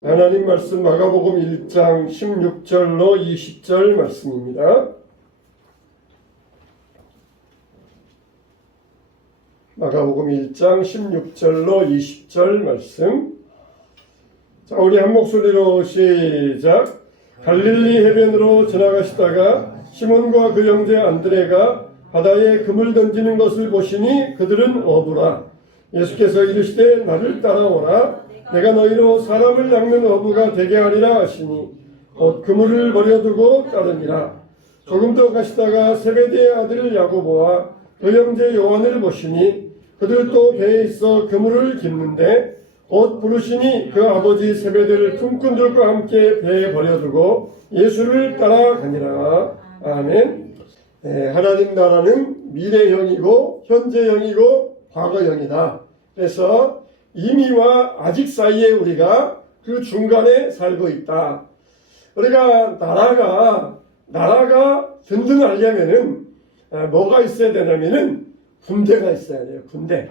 하나님 말씀 마가복음 1장 16절로 20절 말씀입니다. 마가복음 1장 16절로 20절 말씀. 자, 우리 한 목소리로 시작. 갈릴리 해변으로 지나가시다가 시몬과 그 형제 안드레가 바다에 그물 던지는 것을 보시니 그들은 어부라. 예수께서 이르시되 나를 따라오라. 내가 너희로 사람을 낚는 어부가 되게 하리라 하시니 곧 그물을 버려두고 따르니라. 조금 더 가시다가 세베대의 아들 야고보와 그 형제 요한을 보시니 그들도 배에 있어 그물을 깁는데 곧 부르시니 그 아버지 세베대를 품꾼들과 함께 배에 버려두고 예수를 따라가니라. 아멘. 하나님 나라는 미래형이고 현재형이고 과거형이다. 그래서 이미와 아직 사이에 우리가 그 중간에 살고 있다. 우리가 나라가 든든하려면은 뭐가 있어야 되냐면은 군대가 있어야 돼요. 군대.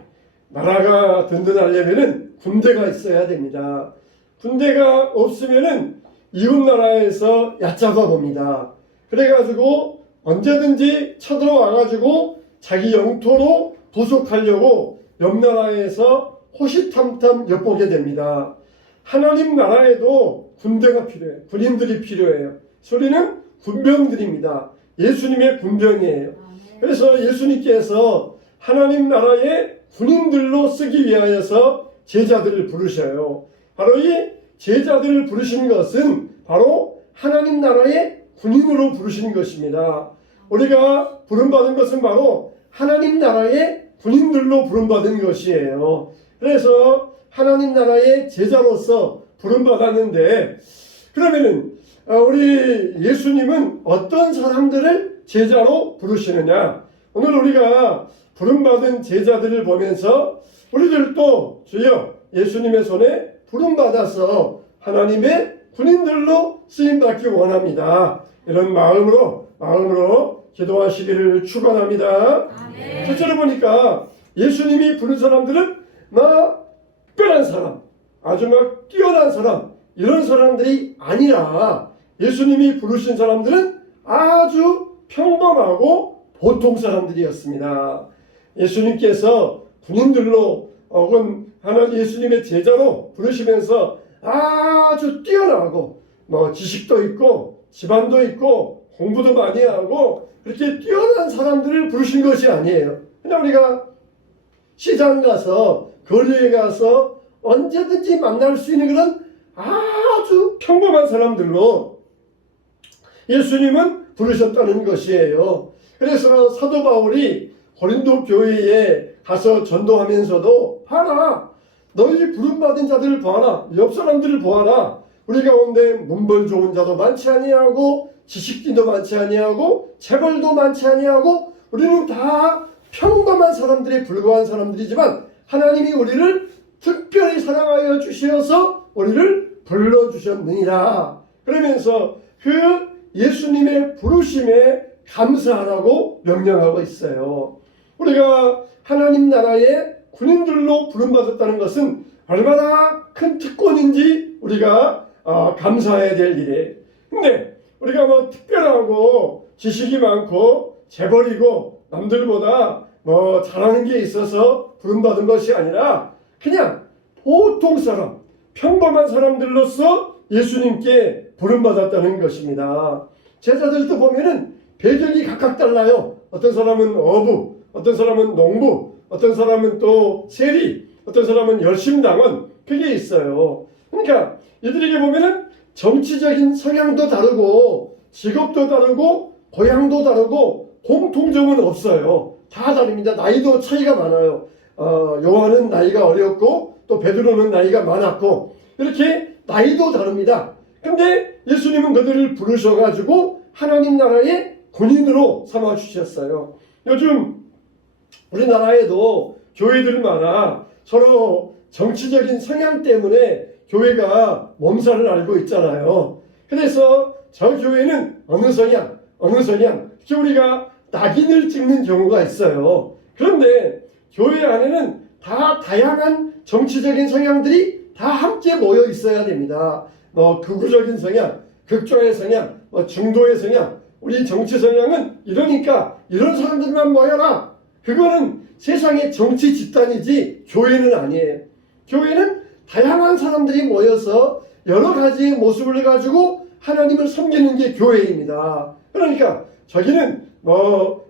나라가 든든하려면은 군대가 있어야 됩니다. 군대가 없으면은 이웃 나라에서 얕잡아 봅니다. 그래가지고 언제든지 쳐들어와가지고 자기 영토로 부속하려고 옆 나라에서 호시탐탐 엿보게 됩니다. 하나님 나라에도 군대가 필요해요. 군인들이 필요해요. 소리는 군병들입니다. 예수님의 군병이에요. 그래서 예수님께서 하나님 나라의 군인들로 쓰기 위하여서 제자들을 부르셔요. 바로 이 제자들을 부르신 것은 바로 하나님 나라의 군인으로 부르신 것입니다. 우리가 부름받은 것은 바로 하나님 나라의 군인들로 부름받은 것이에요. 그래서 하나님 나라의 제자로서 부름받았는데, 그러면은 우리 예수님은 어떤 사람들을 제자로 부르시느냐? 오늘 우리가 부름받은 제자들을 보면서 우리들도 주여 예수님의 손에 부름받아서 하나님의 군인들로 쓰임받기 원합니다. 이런 마음으로 기도하시기를 축원합니다. 첫째로 보니까 예수님이 부른 사람들은 특별한 사람, 아주 뛰어난 사람, 이런 사람들이 아니라 예수님이 부르신 사람들은 아주 평범하고 보통 사람들이었습니다. 예수님께서 군인들로 혹은 하나님 예수님의 제자로 부르시면서 아주 뛰어나고 지식도 있고 집안도 있고 공부도 많이 하고 그렇게 뛰어난 사람들을 부르신 것이 아니에요. 그냥 우리가 시장 가서 거리에 가서 언제든지 만날 수 있는 그런 아주 평범한 사람들로 예수님은 부르셨다는 것이에요. 그래서 사도 바울이 고린도 교회에 가서 전도하면서도 봐라, 너희 부름받은 자들을 보아라, 옆 사람들을 보아라. 우리 가운데 문벌 좋은 자도 많지 아니하고 지식인도 많지 아니하고 재벌도 많지 아니하고 우리는 다 평범한 사람들에 불과한 사람들이지만 하나님이 우리를 특별히 사랑하여 주셔서 우리를 불러주셨느니라. 그러면서 그 예수님의 부르심에 감사하라고 명령하고 있어요. 우리가 하나님 나라의 군인들로 부름받았다는 것은 얼마나 큰 특권인지 우리가 감사해야 될 일이에요. 근데 우리가 특별하고 지식이 많고 재벌이고 남들보다 잘하는 게 있어서 부름받은 것이 아니라 그냥 보통 사람, 평범한 사람들로서 예수님께 부름받았다는 것입니다. 제자들도 보면은 배경이 각각 달라요. 어떤 사람은 어부, 어떤 사람은 농부, 어떤 사람은 또 세리, 어떤 사람은 열심당원, 그게 있어요. 그러니까 이들에게 보면은 정치적인 성향도 다르고 직업도 다르고 고향도 다르고 공통점은 없어요. 다 다릅니다. 나이도 차이가 많아요. 요한은 나이가 어렸고 또 베드로는 나이가 많았고 이렇게 나이도 다릅니다. 근데 예수님은 그들을 부르셔가지고 하나님 나라의 군인으로 삼아주셨어요. 요즘 우리나라에도 교회들 많아 서로 정치적인 성향 때문에 교회가 몸살을 앓고 있잖아요. 그래서 저 교회는 어느 성향 이렇게 우리가 낙인을 찍는 경우가 있어요. 그런데 교회 안에는 다 다양한 정치적인 성향들이 다 함께 모여 있어야 됩니다. 극우적인 성향, 극좌의 성향, 중도의 성향, 우리 정치 성향은 이러니까 이런 사람들만 모여라. 그거는 세상의 정치 집단이지 교회는 아니에요. 교회는 다양한 사람들이 모여서 여러 가지의 모습을 가지고 하나님을 섬기는 게 교회입니다. 그러니까 저기는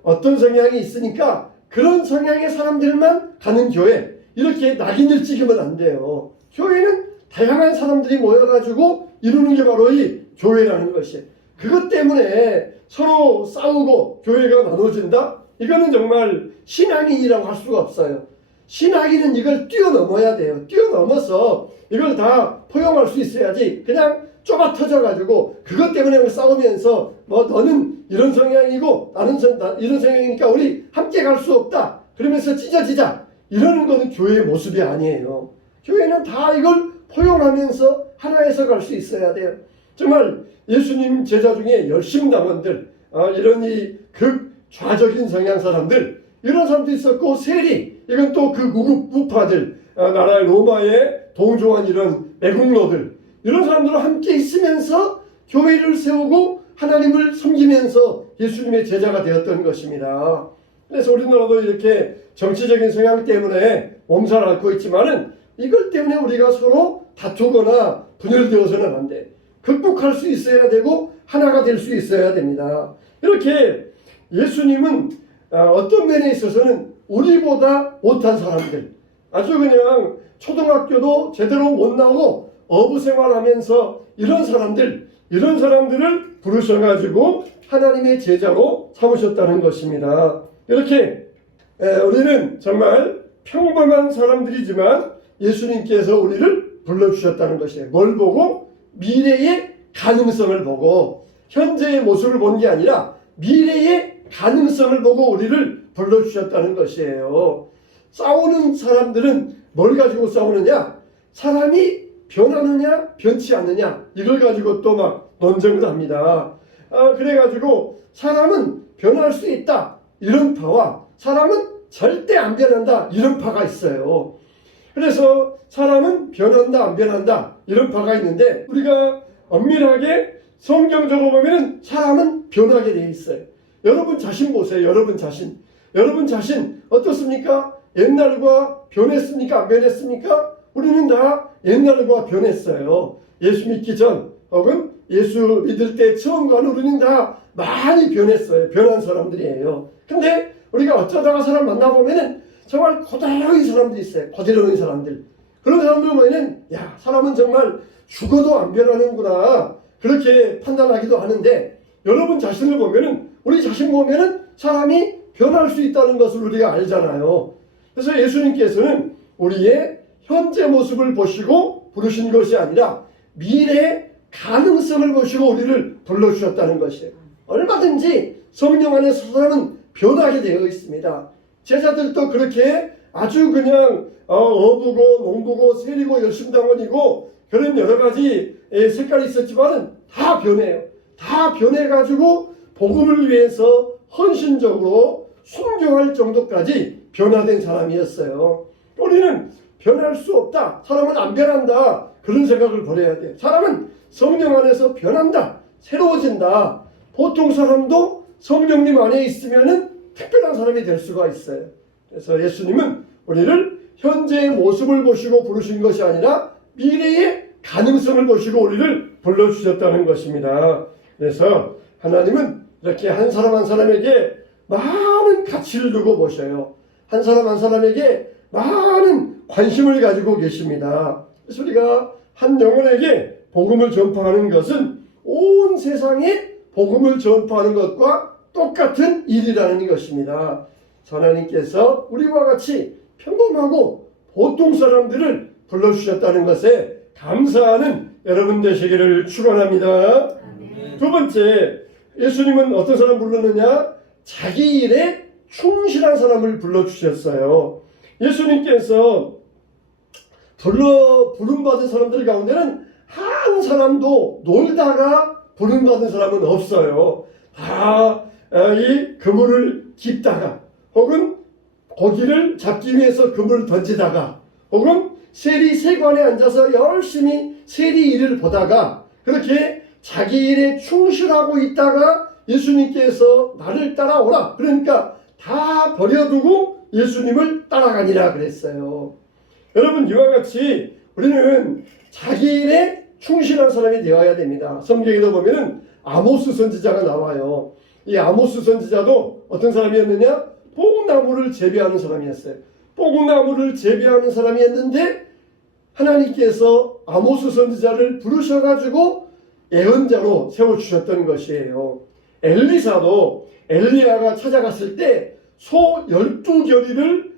어떤 성향이 있으니까 그런 성향의 사람들만 가는 교회, 이렇게 낙인을 찍으면 안 돼요. 교회는 다양한 사람들이 모여가지고 이루는 게 바로 이 교회라는 것이에요. 그것 때문에 서로 싸우고 교회가 나눠진다? 이거는 정말 신앙인이라고 할 수가 없어요. 신앙인은 이걸 뛰어넘어야 돼요. 뛰어넘어서 이걸 다 포용할 수 있어야지 그냥 좁아 터져가지고 그것 때문에 싸우면서 너는 이런 성향이고 나는 이런 성향이니까 우리 함께 갈 수 없다 그러면서 찢어지자 이러는 거는 교회의 모습이 아니에요. 교회는 다 이걸 포용하면서 하나에서 갈 수 있어야 돼요. 정말 예수님 제자 중에 열심당원들, 이런 이 극좌적인 성향 사람들, 이런 사람도 있었고, 세리, 이건 또 그 우파들, 나라 로마의 동조한 이런 애국노들, 이런 사람들과 함께 있으면서 교회를 세우고 하나님을 섬기면서 예수님의 제자가 되었던 것입니다. 그래서 우리나라도 이렇게 정치적인 성향 때문에 몸살을 앓고 있지만은 이것 때문에 우리가 서로 다투거나 분열되어서는 안 돼. 극복할 수 있어야 되고 하나가 될 수 있어야 됩니다. 이렇게 예수님은 어떤 면에 있어서는 우리보다 못한 사람들, 아주 그냥 초등학교도 제대로 못 나오고 어부생활하면서 이런 사람들을 부르셔가지고 하나님의 제자로 삼으셨다는 것입니다. 이렇게 우리는 정말 평범한 사람들이지만 예수님께서 우리를 불러주셨다는 것이에요. 뭘 보고? 미래의 가능성을 보고, 현재의 모습을 본 게 아니라 미래의 가능성을 보고 우리를 불러주셨다는 것이에요. 싸우는 사람들은 뭘 가지고 싸우느냐? 사람이 변하느냐 변치 않느냐 이걸 가지고 또 막 논쟁을 합니다. 그래가지고 사람은 변할 수 있다 이런 파와 사람은 절대 안 변한다 이런 파가 있어요. 그래서 사람은 변한다 안 변한다 이런 파가 있는데, 우리가 엄밀하게 성경적으로 보면 사람은 변하게 되어 있어요. 여러분 자신 보세요. 여러분 자신 어떻습니까? 옛날과 변했습니까? 안 변했습니까? 우리는 다 옛날과 변했어요. 예수 믿기 전 혹은 예수 믿을 때 처음과는 우리는 다 많이 변했어요. 변한 사람들이에요. 근데 우리가 어쩌다가 사람 만나보면은 정말 고대로인 사람들이 있어요. 고대로인 사람들. 그런 사람들 보면은 사람은 정말 죽어도 안 변하는구나 그렇게 판단하기도 하는데, 여러분 자신을 보면은, 우리 자신 보면은 사람이 변할 수 있다는 것을 우리가 알잖아요. 그래서 예수님께서는 우리의 현재 모습을 보시고 부르신 것이 아니라 미래의 가능성을 보시고 우리를 불러주셨다는 것이에요. 얼마든지 성령 안에서 사람은 변하게 되어 있습니다. 제자들도 그렇게 아주 그냥 어부고 농부고 세리고 열심당원이고 그런 여러 가지 색깔이 있었지만은 다 변해요. 다 변해가지고 복음을 위해서 헌신적으로 순교할 정도까지 변화된 사람이었어요. 우리는 변할 수 없다. 사람은 안 변한다. 그런 생각을 버려야 돼. 사람은 성령 안에서 변한다. 새로워진다. 보통 사람도 성령님 안에 있으면은 특별한 사람이 될 수가 있어요. 그래서 예수님은 우리를 현재의 모습을 보시고 부르신 것이 아니라 미래의 가능성을 보시고 우리를 불러주셨다는 것입니다. 그래서 하나님은 이렇게 한 사람 한 사람에게 많은 가치를 두고 보셔요. 한 사람 한 사람에게 많은 관심을 가지고 계십니다. 그래서 우리가 한 영혼에게 복음을 전파하는 것은 온 세상에 복음을 전파하는 것과 똑같은 일이라는 것입니다. 하나님께서 우리와 같이 평범하고 보통 사람들을 불러주셨다는 것에 감사하는 여러분 되시기를 축원합니다. 두 번째, 예수님은 어떤 사람 불렀느냐? 자기 일에 충실한 사람을 불러주셨어요. 예수님께서 부름받은 사람들 가운데는 한 사람도 놀다가 부름받은 사람은 없어요. 다 이 그물을 깁다가, 혹은 고기를 잡기 위해서 그물을 던지다가, 혹은 세리세관에 앉아서 열심히 세리 일을 보다가 그렇게 자기 일에 충실하고 있다가 예수님께서 나를 따라오라. 그러니까 다 버려두고 예수님을 따라가니라 그랬어요. 여러분, 이와 같이 우리는 자기 일에 충실한 사람이 되어야 됩니다. 성경에도 보면은 아모스 선지자가 나와요. 이 아모스 선지자도 어떤 사람이었느냐? 뽕나무를 재배하는 사람이었어요. 뽕나무를 재배하는 사람이었는데 하나님께서 아모스 선지자를 부르셔가지고 예언자로 세워주셨던 것이에요. 엘리사도 엘리야가 찾아갔을 때 소 12겨리를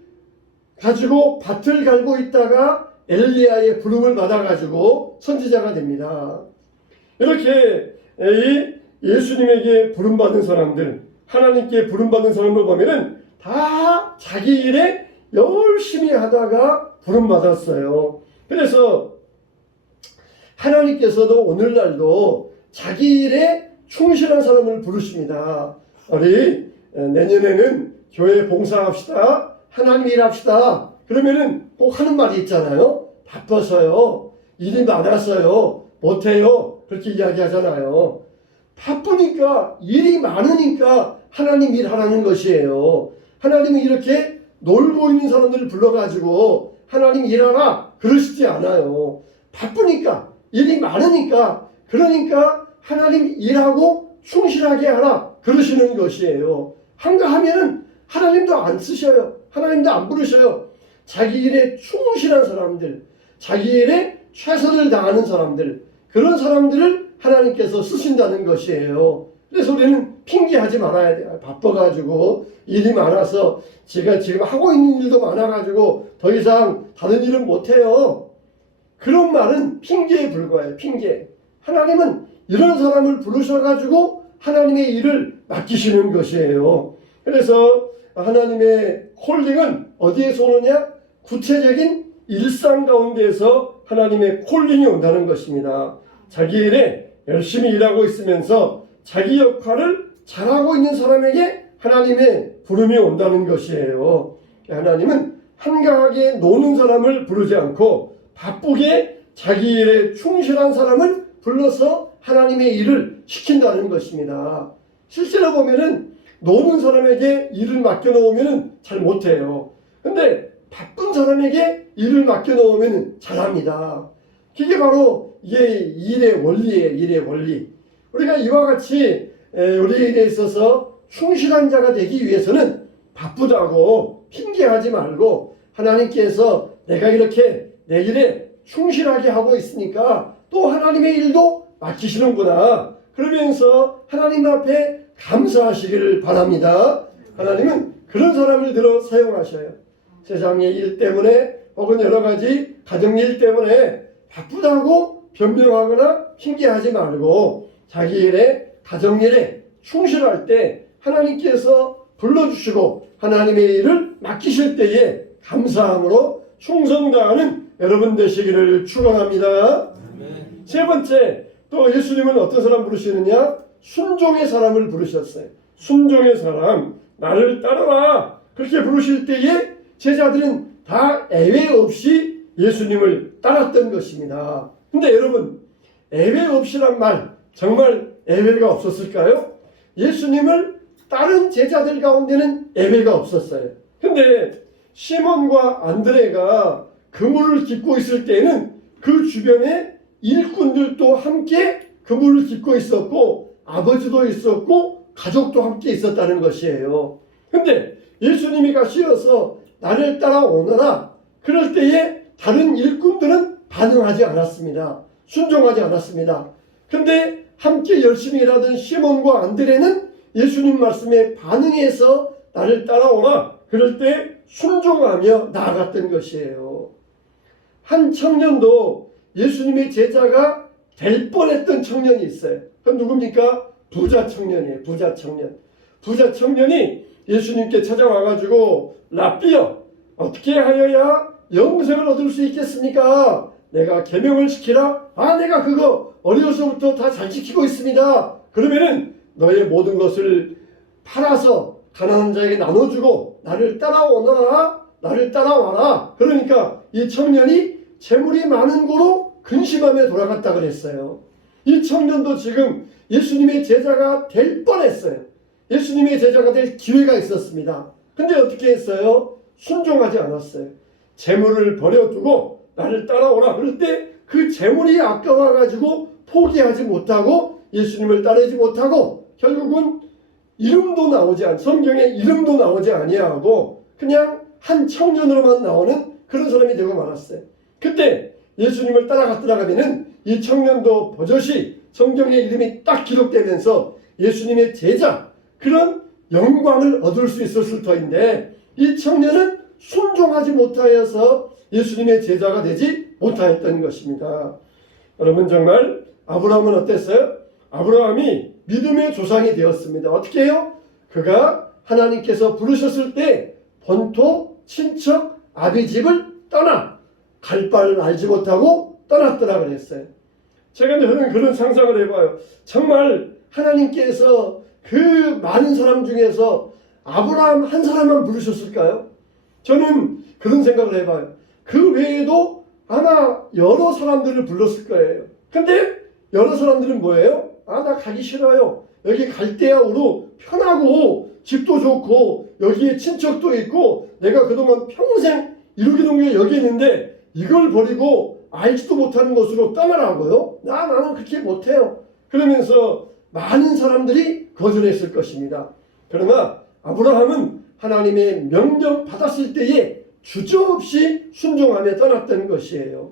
가지고 밭을 갈고 있다가 엘리야의 부름을 받아가지고 선지자가 됩니다. 이렇게 예수님에게 부름받은 사람들, 하나님께 부름받은 사람을 보면은 다 자기 일에 열심히 하다가 부름받았어요. 그래서 하나님께서도 오늘날도 자기 일에 충실한 사람을 부르십니다. 우리 내년에는 교회 봉사합시다. 하나님 일합시다. 그러면은 꼭 하는 말이 있잖아요. 바빠서요. 일이 많았어요. 못해요. 그렇게 이야기하잖아요. 바쁘니까, 일이 많으니까 하나님 일하라는 것이에요. 하나님은 이렇게 놀고 있는 사람들을 불러가지고 하나님 일하라 그러시지 않아요. 바쁘니까, 일이 많으니까, 그러니까 하나님 일하고 충실하게 하라 그러시는 것이에요. 한가하면은 하나님도 안 쓰셔요. 하나님도 안 부르셔요. 자기 일에 충실한 사람들, 자기 일에 최선을 다하는 사람들, 그런 사람들을 하나님께서 쓰신다는 것이에요. 그래서 우리는 핑계하지 말아야 돼요. 바빠가지고 일이 많아서 제가 지금 하고 있는 일도 많아가지고 더 이상 다른 일은 못해요. 그런 말은 핑계에 불과해요. 핑계. 하나님은 이런 사람을 부르셔가지고 하나님의 일을 맡기시는 것이에요. 그래서 하나님의 콜링은 어디에서 오느냐? 구체적인 일상 가운데에서 하나님의 콜링이 온다는 것입니다. 자기 일에 열심히 일하고 있으면서 자기 역할을 잘하고 있는 사람에게 하나님의 부름이 온다는 것이에요. 하나님은 한가하게 노는 사람을 부르지 않고 바쁘게 자기 일에 충실한 사람을 불러서 하나님의 일을 시킨다는 것입니다. 실제로 보면은 노는 사람에게 일을 맡겨놓으면 잘 못해요. 근데 바쁜 사람에게 일을 맡겨놓으면 잘합니다. 그게 바로 이게 일의 원리예요. 일의 원리. 우리가 이와 같이 우리 일에 있어서 충실한 자가 되기 위해서는 바쁘다고 핑계하지 말고 하나님께서 내가 이렇게 내 일에 충실하게 하고 있으니까 또 하나님의 일도 맡기시는구나. 그러면서 하나님 앞에 감사하시기를 바랍니다. 하나님은 그런 사람을 들어 사용하셔요. 세상의 일 때문에 혹은 여러 가지 가정일 때문에 바쁘다고 변명하거나 핑계하지 말고 자기 일에 가정일에 충실할 때 하나님께서 불러주시고 하나님의 일을 맡기실 때에 감사함으로 충성 다하는 여러분 되시기를 축원합니다. 세 번째, 또 예수님은 어떤 사람 부르시느냐? 순종의 사람을 부르셨어요. 순종의 사람, 나를 따라라. 그렇게 부르실 때에 제자들은 다 예외 없이 예수님을 따랐던 것입니다. 근데 여러분, 예외 없이란 말 정말 예외가 없었을까요? 예수님을 따른 제자들 가운데는 예외가 없었어요. 근데 시몬과 안드레가 그물을 깃고 있을 때에는 그 주변에 일꾼들도 함께 그물을 깃고 있었고 아버지도 있었고 가족도 함께 있었다는 것이에요. 근데 예수님이 가시어서 나를 따라오너라. 그럴 때에 다른 일꾼들은 반응하지 않았습니다. 순종하지 않았습니다. 근데 함께 열심히 일하던 시몬과 안드레는 예수님 말씀에 반응해서 나를 따라오라. 그럴 때 순종하며 나아갔던 것이에요. 한 청년도 예수님의 제자가 될 뻔했던 청년이 있어요. 그건 누굽니까? 부자 청년이에요. 부자 청년. 부자 청년이 예수님께 찾아와가지고 랍비여, 어떻게 하여야 영생을 얻을 수 있겠습니까? 내가 계명을 지키라? 아, 내가 그거 어려서부터 다 잘 지키고 있습니다. 그러면은 너의 모든 것을 팔아서 가난한 자에게 나눠주고 나를 따라오너라. 나를 따라와라. 그러니까 이 청년이 재물이 많은 고로 근심하며 돌아갔다 그랬어요. 이 청년도 지금 예수님의 제자가 될 뻔했어요. 예수님의 제자가 될 기회가 있었습니다. 근데 어떻게 했어요? 순종하지 않았어요. 재물을 버려두고 나를 따라오라 그럴 때 그 재물이 아까워가지고 포기하지 못하고 예수님을 따르지 못하고 결국은 성경에 이름도 나오지 아니하고 그냥 한 청년으로만 나오는 그런 사람이 되고 말았어요. 그때 예수님을 따라가면은 이 청년도 버젓이 성경에 이름이 딱 기록되면서 예수님의 제자 그런 영광을 얻을 수 있었을 터인데 이 청년은 순종하지 못하여서 예수님의 제자가 되지 못하였던 것입니다. 여러분 정말 아브라함은 어땠어요? 아브라함이 믿음의 조상이 되었습니다. 어떻게 해요? 그가 하나님께서 부르셨을 때 본토, 친척, 아비 집을 떠나 갈 바를 알지 못하고 떠났더라 그랬어요. 제가 저는 그런 상상을 해봐요. 정말 하나님께서 그 많은 사람 중에서 아브라함 한 사람만 부르셨을까요? 저는 그런 생각을 해봐요. 그 외에도 아마 여러 사람들을 불렀을 거예요. 근데 여러 사람들은 뭐예요? 나 가기 싫어요. 여기 갈대아우로 편하고 집도 좋고 여기에 친척도 있고 내가 그동안 평생 이루기던 게 여기 있는데 이걸 버리고 알지도 못하는 곳으로 떠나라고요? 나는 그렇게 못해요. 그러면서 많은 사람들이 거절했을 것입니다. 그러나 아브라함은 하나님의 명령 받았을 때에 주저없이 순종하며 떠났던 것이에요.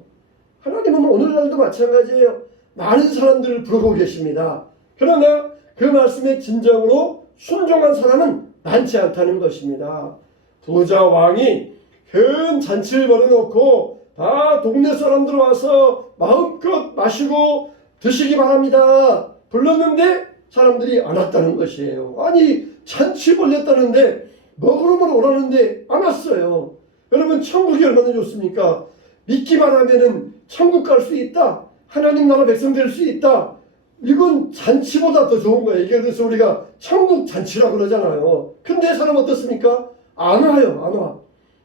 하나님은 오늘날도 마찬가지예요. 많은 사람들을 부르고 계십니다. 그러나 그 말씀에 진정으로 순종한 사람은 많지 않다는 것입니다. 부자 왕이 큰 잔치를 벌여놓고 다 동네 사람들 와서 마음껏 마시고 드시기 바랍니다. 불렀는데 사람들이 안 왔다는 것이에요. 아니 잔치 벌렸다는데 먹으러만 오라는데 안 왔어요. 여러분 천국이 얼마나 좋습니까? 믿기만 하면은 천국 갈 수 있다. 하나님 나라 백성 될 수 있다. 이건 잔치보다 더 좋은 거예요. 이게 그래서 우리가 천국 잔치라고 그러잖아요. 근데 사람 어떻습니까? 안 와요. 안 와.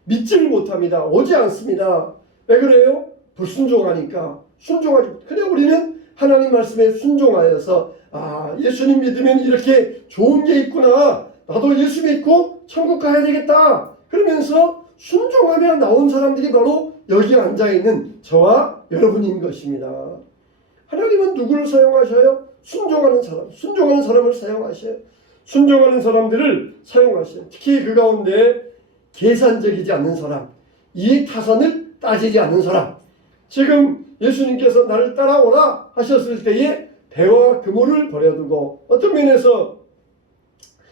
믿지를 못합니다. 오지 않습니다. 왜 그래요? 불순종하니까. 순종하지. 그래 우리는 하나님 말씀에 순종하여서 예수님 믿으면 이렇게 좋은 게 있구나. 나도 예수 믿고 천국 가야 되겠다. 그러면서 순종하며 나온 사람들이 바로 여기 앉아있는 저와 여러분인 것입니다. 하나님은 누구를 사용하셔요? 순종하는 사람을 사용하셔요. 순종하는 사람들을 사용하셔요. 특히 그 가운데 계산적이지 않는 사람, 이익타산을 따지지 않는 사람. 지금 예수님께서 나를 따라오라 하셨을 때에 배와 그물을 버려두고 어떤 면에서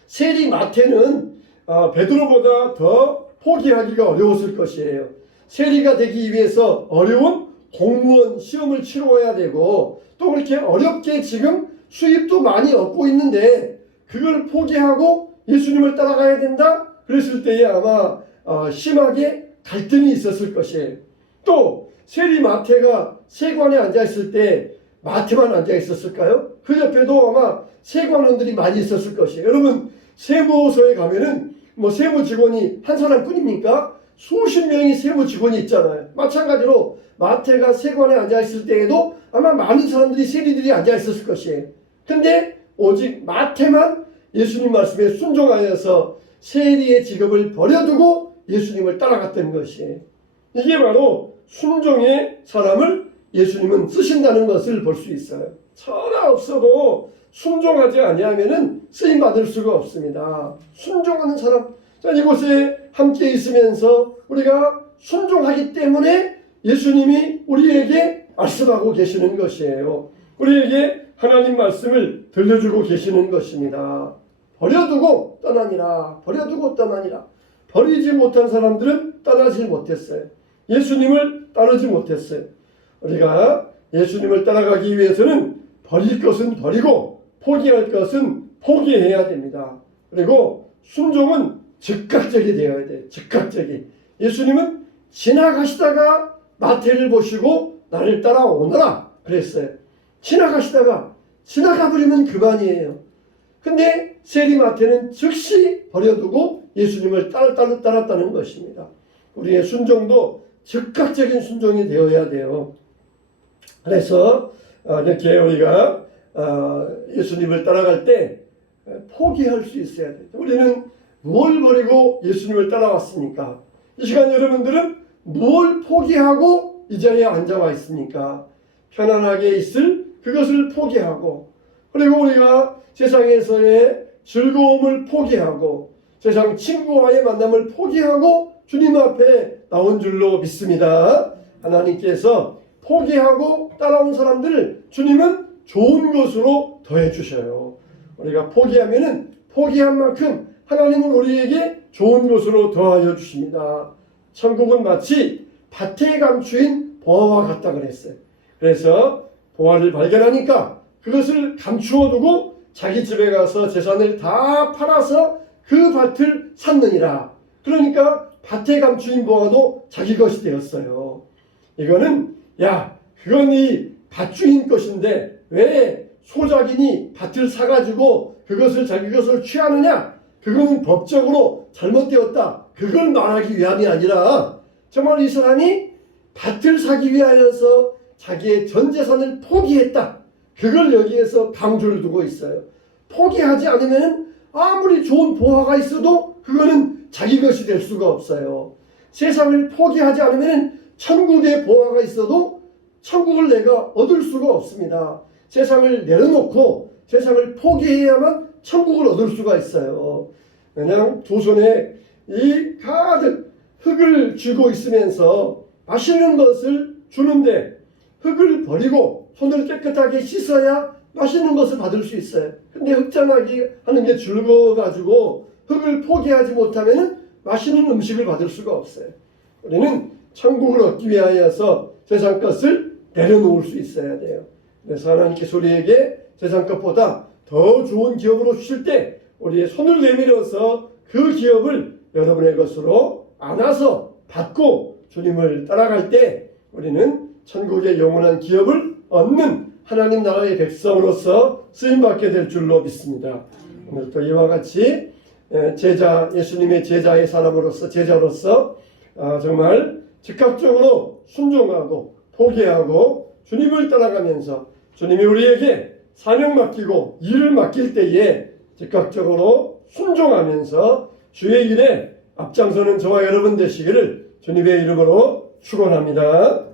세리 마태는 베드로보다 더 포기하기가 어려웠을 것이에요. 세리가 되기 위해서 어려운 공무원 시험을 치러야 되고 또 그렇게 어렵게 지금 수입도 많이 얻고 있는데 그걸 포기하고 예수님을 따라가야 된다? 그랬을 때에 아마 심하게 갈등이 있었을 것이에요. 또 세리 마태가 세관에 앉아있을 때 마태만 앉아있었을까요? 그 옆에도 아마 세관원들이 많이 있었을 것이에요. 여러분 세무서에 가면은 세무 직원이 한 사람뿐입니까? 수십 명의 세무 직원이 있잖아요. 마찬가지로 마태가 세관에 앉아있을 때에도 아마 많은 사람들이 세리들이 앉아있었을 것이에요. 근데 오직 마태만 예수님 말씀에 순종하여서 세리의 직업을 버려두고 예수님을 따라갔던 것이에요. 이게 바로 순종의 사람을 예수님은 쓰신다는 것을 볼 수 있어요. 천하 없어도 순종하지 아니하면은 쓰임 받을 수가 없습니다. 순종하는 사람. 자, 이곳에 함께 있으면서 우리가 순종하기 때문에 예수님이 우리에게 말씀하고 계시는 것이에요. 우리에게 하나님 말씀을 들려주고 계시는 것입니다. 버려두고 떠나니라. 버려두고 떠나니라. 버리지 못한 사람들은 떠나지 못했어요. 예수님을 따르지 못했어요. 우리가 예수님을 따라가기 위해서는 버릴 것은 버리고 포기할 것은 포기해야 됩니다. 그리고 순종은 즉각적이 되어야 돼요. 즉각적이. 예수님은 지나가시다가 마태를 보시고 나를 따라오너라 그랬어요. 지나가시다가 지나가버리면 그만이에요. 근데 세리 마태는 즉시 버려두고 예수님을 따랐다는 것입니다. 우리의 순종도 즉각적인 순종이 되어야 돼요. 그래서 이렇게 우리가 예수님을 따라갈 때 포기할 수 있어야 돼요. 우리는 무엇을 버리고 예수님을 따라왔습니까? 이 시간 여러분들은 무엇을 포기하고 이 자리에 앉아와 있습니까? 편안하게 있을 그것을 포기하고, 그리고 우리가 세상에서의 즐거움을 포기하고 세상 친구와의 만남을 포기하고 주님 앞에 나온 줄로 믿습니다. 하나님께서 포기하고 따라온 사람들을 주님은 좋은 것으로 더해 주셔요. 우리가 포기하면은 포기한 만큼 하나님은 우리에게 좋은 것으로 더하여 주십니다. 천국은 마치 밭에 감추인 보화와 같다 그랬어요. 그래서 보화를 발견하니까 그것을 감추어 두고 자기 집에 가서 재산을 다 팔아서 그 밭을 샀느니라. 그러니까 밭에 감추인 보화도 자기 것이 되었어요. 이거는 그건 이 밭주인 것인데 왜 소작인이 밭을 사가지고 그것을 자기 것으로 취하느냐? 그거는 법적으로 잘못되었다. 그걸 말하기 위함이 아니라 정말 이 사람이 밭을 사기 위하여서 자기의 전 재산을 포기했다. 그걸 여기에서 강조를 두고 있어요. 포기하지 않으면 아무리 좋은 보화가 있어도 그거는 자기 것이 될 수가 없어요. 세상을 포기하지 않으면 천국의 보화가 있어도 천국을 내가 얻을 수가 없습니다. 세상을 내려놓고 세상을 포기해야만 천국을 얻을 수가 있어요. 그냥 두 손에 이 가득 흙을 쥐고 있으면서 맛있는 것을 주는데 흙을 버리고 손을 깨끗하게 씻어야 맛있는 것을 받을 수 있어요. 근데 흙장하기 하는 게 즐거워가지고 흙을 포기하지 못하면 맛있는 음식을 받을 수가 없어요. 우리는 천국을 얻기 위하여서 세상 것을 내려놓을 수 있어야 돼요. 그래서 하나님께서 우리에게 세상 것보다 더 좋은 기업으로 주실 때 우리의 손을 내밀어서 그 기업을 여러분의 것으로 안아서 받고 주님을 따라갈 때 우리는 천국의 영원한 기업을 얻는 하나님 나라의 백성으로서 쓰임받게 될 줄로 믿습니다. 오늘도 이와 같이 예수님의 제자의 사람으로서 제자로서 정말 즉각적으로 순종하고 포기하고 주님을 따라가면서 주님이 우리에게 사명 맡기고 일을 맡길 때에 즉각적으로 순종하면서 주의 일에 앞장서는 저와 여러분 되시기를 주님의 이름으로 축원합니다.